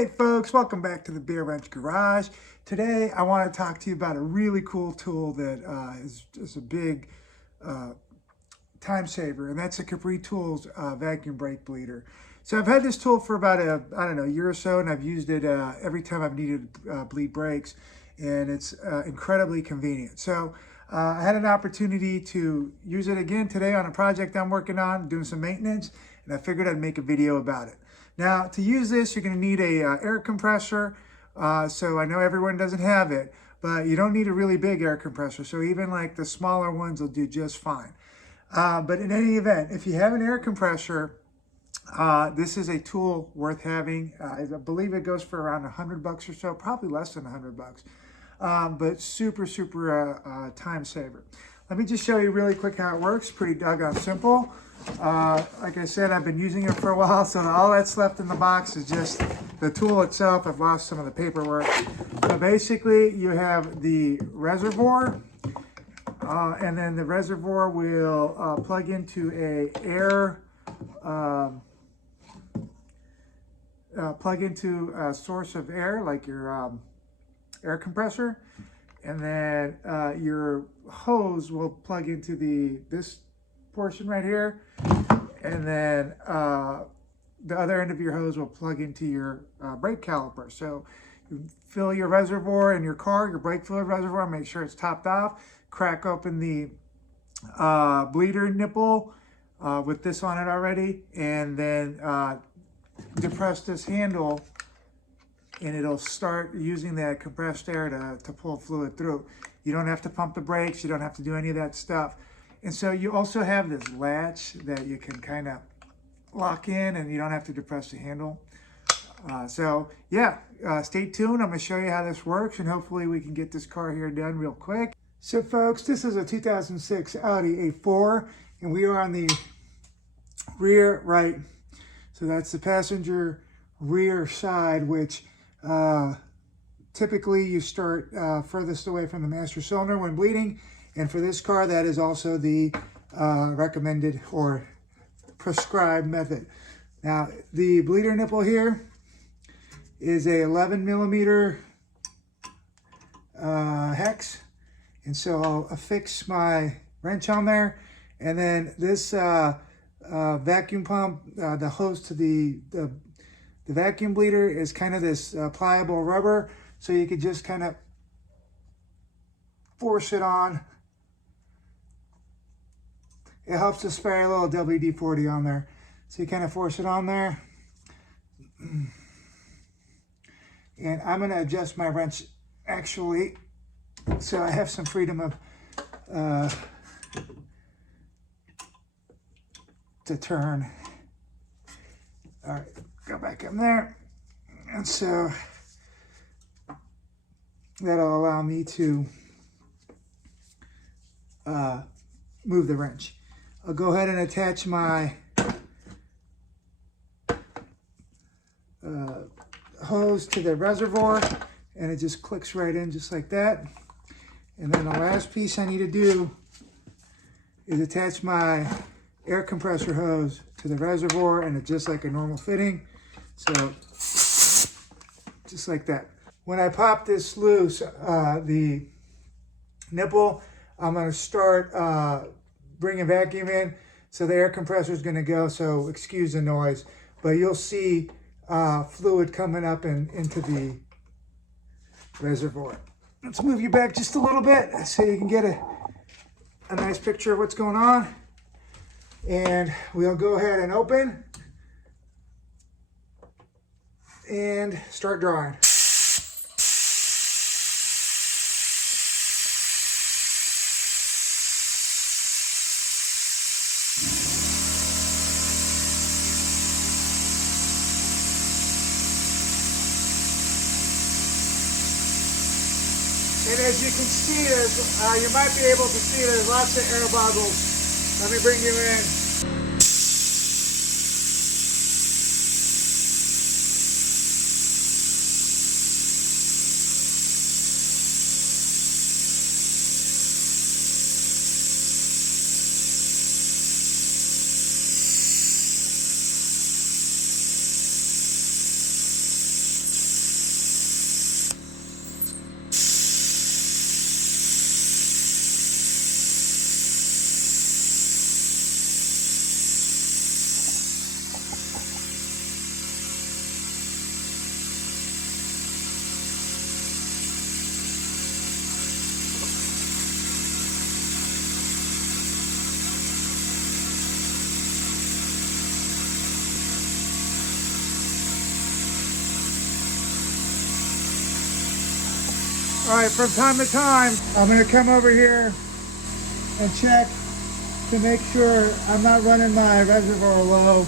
Hey folks, welcome back to the Beer Wrench Garage. Today I want to talk to you about a really cool tool that is a big time saver, and that's a CAPRI Tools vacuum brake bleeder. So I've had this tool for about a year or so, and I've used it every time I've needed bleed brakes, and it's incredibly convenient. So I had an opportunity to use it again today on a project I'm working on, doing some maintenance, and I figured I'd make a video about it. Now, to use this, you're going to need a air compressor. So I know everyone doesn't have it, but you don't need a really big air compressor. So even like the smaller ones will do just fine. But in any event, if you have an air compressor, this is a tool worth having. I believe it goes for around $100 or so, probably less than $100. But super time saver. Let me just show you really quick how it works. Pretty doggone simple. Like I said, I've been using it for a while, so all that's left in the box is just the tool itself. I've lost some of the paperwork. So basically, you have the reservoir, and then the reservoir will plug into a source of air, like your air compressor, and then your hose will plug into this portion right here, and then the other end of your hose will plug into your brake caliper. So you fill your reservoir in your car, your brake fluid reservoir, make sure it's topped off, crack open the bleeder nipple with this on it already, and then depress this handle, and it'll start using that compressed air to pull fluid through. You don't have to pump the brakes, you don't have to do any of that stuff. And so you also have this latch that you can kind of lock in, and you don't have to depress the handle. Stay tuned. I'm going to show you how this works, and hopefully we can get this car here done real quick. So folks, this is a 2006 Audi A4, and we are on the rear right. So that's the passenger rear side, which typically you start furthest away from the master cylinder when bleeding. And for this car, that is also the recommended or prescribed method. Now, the bleeder nipple here is a 11 millimeter hex. And so I'll affix my wrench on there. And then this vacuum pump, the hose to the vacuum bleeder is kind of this pliable rubber. So you could just kind of force it on. It helps to spray a little WD-40 on there. So you kind of force it on there. And I'm going to adjust my wrench actually, so I have some freedom of to turn. All right, go back in there. And so that'll allow me to move the wrench. I'll go ahead and attach my hose to the reservoir, and it just clicks right in just like that. And then the last piece I need to do is attach my air compressor hose to the reservoir, and it's just like a normal fitting. So just like that. When I pop this loose, the nipple, I'm going to start bringing vacuum in. So the air compressor is going to go, so excuse the noise. But you'll see fluid coming up into the reservoir. Let's move you back just a little bit so you can get a nice picture of what's going on. And we'll go ahead and open and start drawing. And as you can see, you might be able to see there's lots of air bubbles. Let me bring you in. All right, from time to time, I'm gonna come over here and check to make sure I'm not running my reservoir low.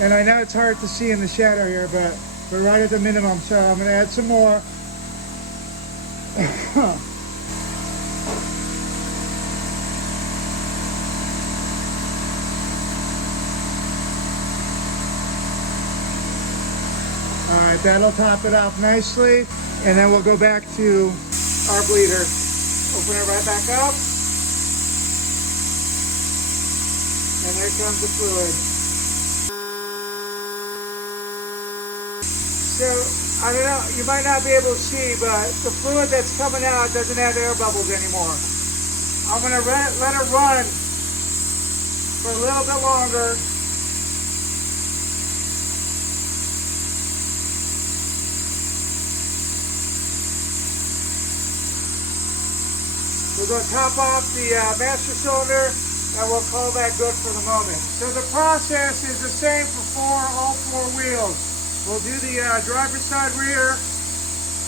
And I know it's hard to see in the shadow here, but we're right at the minimum, so I'm gonna add some more. All right, that'll top it off nicely. And then we'll go back to our bleeder. Open it right back up. And there comes the fluid. So, I don't know, you might not be able to see, but the fluid that's coming out doesn't have air bubbles anymore. I'm gonna let it run for a little bit longer. We're going to top off the master cylinder, and we'll call that good for the moment. So the process is the same for all four wheels. We'll do the driver's side rear,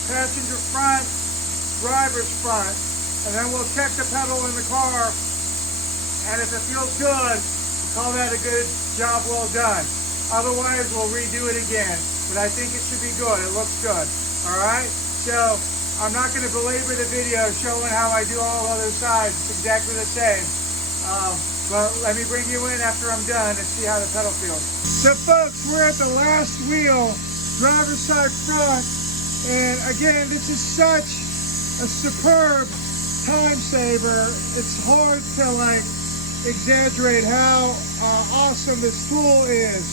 passenger front, driver's front, and then we'll check the pedal in the car, and if it feels good, we'll call that a good job well done. Otherwise, we'll redo it again, but I think it should be good. It looks good. All right? So I'm not going to belabor the video showing how I do all other sides. It's exactly the same. But let me bring you in after I'm done and see how the pedal feels. So folks, we're at the last wheel, driver's side front. And again, this is such a superb time saver. It's hard to like exaggerate how awesome this tool is.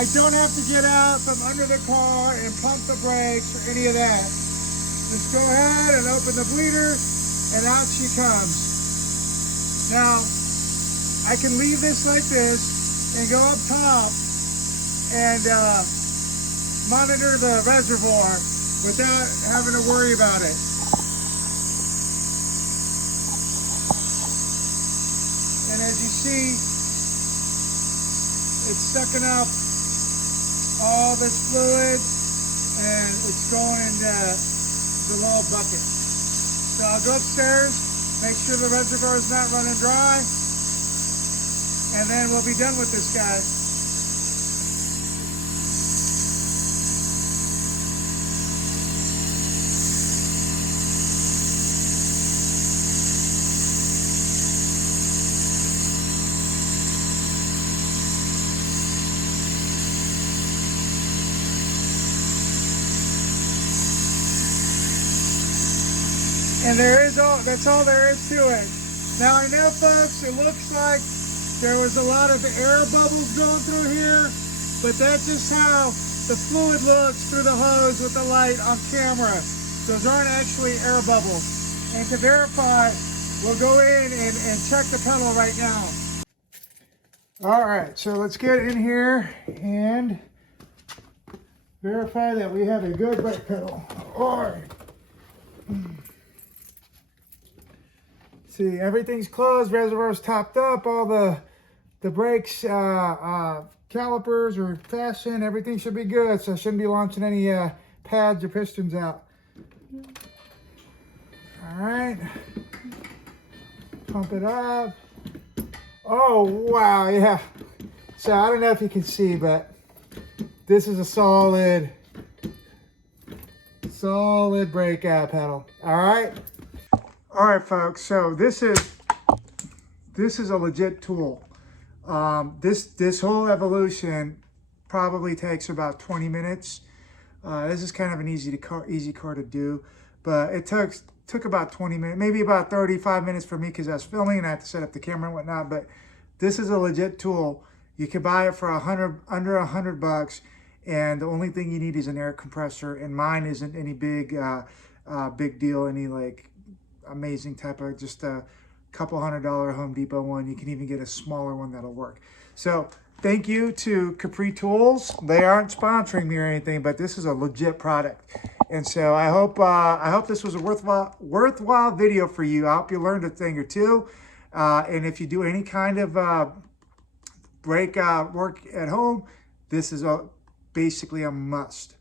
I don't have to get out from under the car and pump the brakes or any of that. Just go ahead and open the bleeder, and out she comes. Now, I can leave this like this and go up top and monitor the reservoir without having to worry about it. And as you see, it's sucking up all this fluid, and it's going into the little bucket. So I'll go upstairs, make sure the reservoir is not running dry, and then we'll be done with this guy. And that's all there is to it. Now I know folks, it looks like there was a lot of air bubbles going through here, but that's just how the fluid looks through the hose with the light on camera. Those aren't actually air bubbles. And to verify, we'll go in and check the pedal right now. All right, so let's get in here and verify that we have a good brake pedal. All right. See, everything's closed, reservoir's topped up, all the brakes, calipers are fastened, everything should be good, so I shouldn't be launching any pads or pistons out. All right, pump it up. Oh, wow, yeah. So I don't know if you can see, but this is a solid brake pedal, all right? All right, folks, so this is a legit tool. This whole evolution probably takes about 20 minutes. This is kind of an easy car to do, but it took about 20 minutes, maybe about 35 minutes for me because I was filming and I had to set up the camera and whatnot, but this is a legit tool. You can buy it for under $100, and the only thing you need is an air compressor, and mine isn't any big deal, any like amazing type of, just a couple $100 Home Depot one. You can even get a smaller one that'll work. So thank you to CAPRI Tools. They aren't sponsoring me or anything, but this is a legit product. And so I hope this was a worthwhile video for you. I hope you learned a thing or two. And if you do any kind of brake work at home, this is basically a must.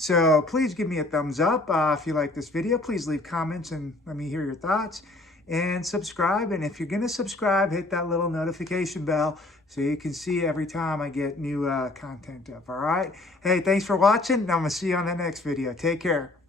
So please give me a thumbs up if you like this video. Please leave comments and let me hear your thoughts. And subscribe. And if you're going to subscribe, hit that little notification bell so you can see every time I get new content up. All right. Hey, thanks for watching. And I'm going to see you on the next video. Take care.